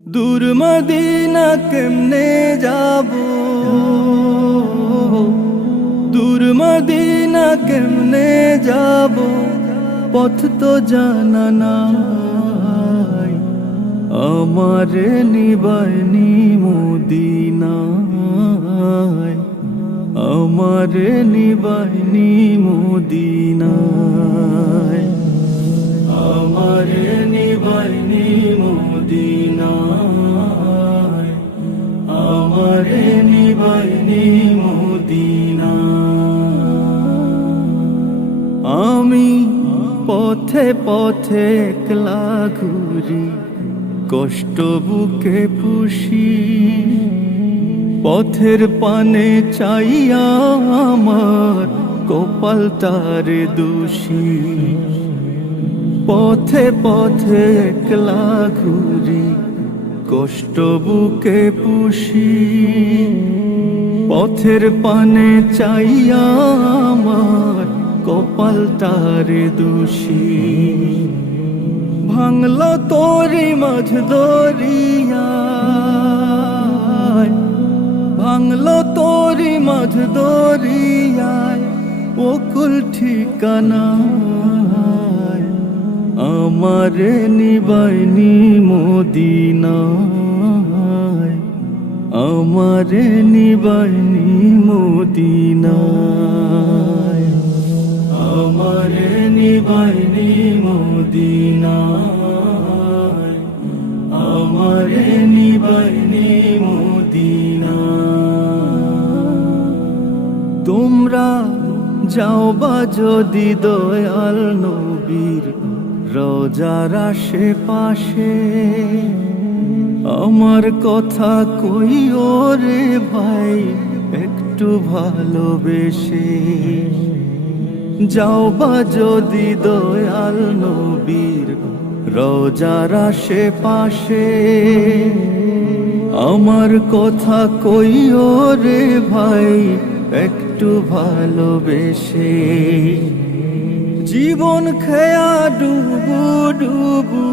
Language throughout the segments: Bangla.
দূর মদিনা কেমনে যাব, দূর মদিনা কেমনে যাব, পথ তো জানা নাই। আমারে নিবাইনি মদিনায়, আমারে নিবাইনি মদিনায়, আমারে নিবাইনি মদিনায়, আমারে নিবাইনি মদিনায়। আমি পথে পথে একলা ঘুরি, কষ্ট বুকে পুষি, পথের পানে চাইয়া আমার কপাল তার দোষী। পথে পথে একলা ঘুরি, কষ্ট বুকে পুষি, পথের পানে চাইয়া আমার কপাল তার দোষী। ভাঙল তোরি মাঝ দরিয়ায়, ভাঙল তোরি মাঝ দরিয়ায়, ওকুল ঠিকানায়। আমারে নিবাইনি মদিনায়, আমারে নিবাইনি মদিনায়, আমারে নিবাইনি মদিনায়, আমারে নিবাইনি মদিনায়। তোমরা যাও বা যদি দয়াল নবীর রোজার আশেপাশে, আমার কথা কইও রে ভাই একটু ভালোবেসে। যাও বা যদি দয়াল নবীর রোজার আশেপাশে, আমার কথা কইও রে ভাই একটু ভালোবেসে। জীবন খেয়া ডুবু ডুবু,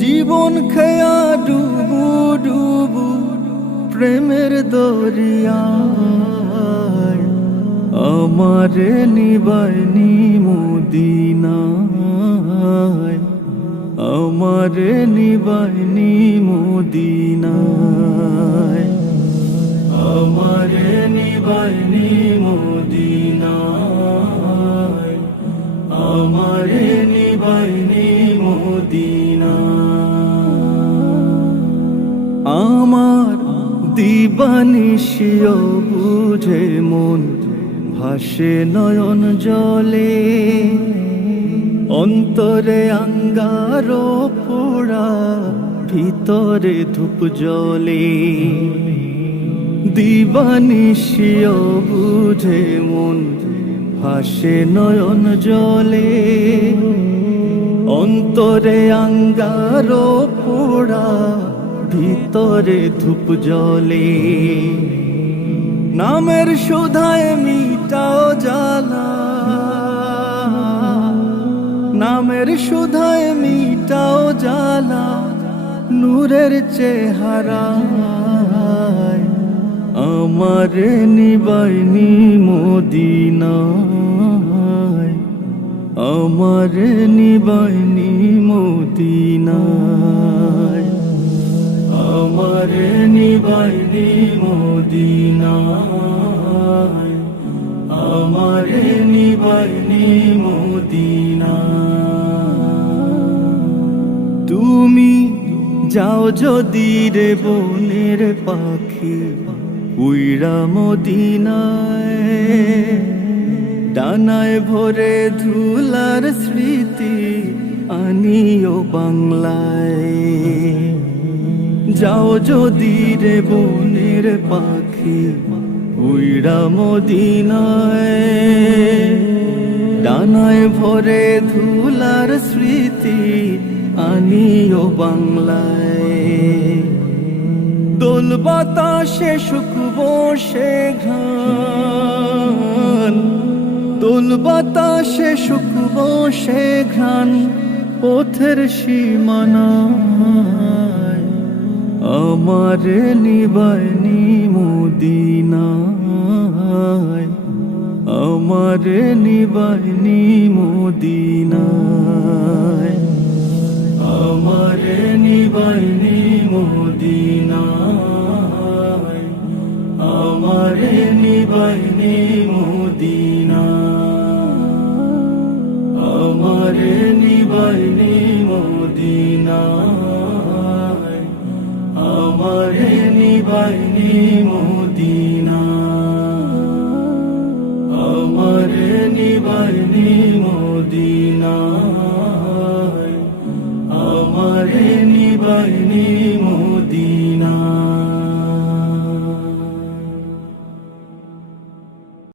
জীবন খেয়া ডুবু ডুবু, প্রেমের দরিয়ায়। আমারে নিবাইনি মদিনায়, আমারে নিবাইনি মদিনায়, আমারে নিবাইনি মদিনায়, আমারে নিবাইনি মদিনায়। আমার দিবানিশিও বুঝে মন ভাসে নয়ন জলে, অন্তরে আঙ্গারো পোড়া, ভিতরে ধূপ জ্বলে। দিবানিশিও বুঝে মন ভাসে নয়ন জলে, অন্তরে আঙ্গারো পোড়া, ভিতরে ধূপ জ্বলে। নামের সুধায় মিটাও জ্বালা, নামের সুধায় মিটাও জ্বালা, নূরের চেহারায়। আমারে নিবাইনি মদিনায়, আমারে নিবাইনি মদিনায়, আমারে নিবাইনি মদিনায়, আমারে নিবাইনি মদিনায়। তুমি যাও যদি রে বনের পাখি উইরা মদিনায়, ডানায় ভরে ধুলার স্মৃতি আনিও বাংলায়। যাও যদি রে বনের পাখি উইরা মদিনায়, ডানায় ভরে ধুলার স্মৃতি আনিও বাংলায়। দোল বাতাসে শুকবো সে ঘ্রাণ, দোল বাতাসে শুকবো সে ঘ্রাণ, পথের সীমানায় আমারে নিবাইনি মদিনায়, আমারে নিবাইনি মদিনায়, আমারে নিবাইনি মদিনায়, আমারে নিবাইনি মদিনায়, আমারে নিবাইনি মদিনায়, আমারে নিবাইনি মদিনায়, আমারে নিবাইনি মদিনায়, আমারে নিবাইনি মদিনায়।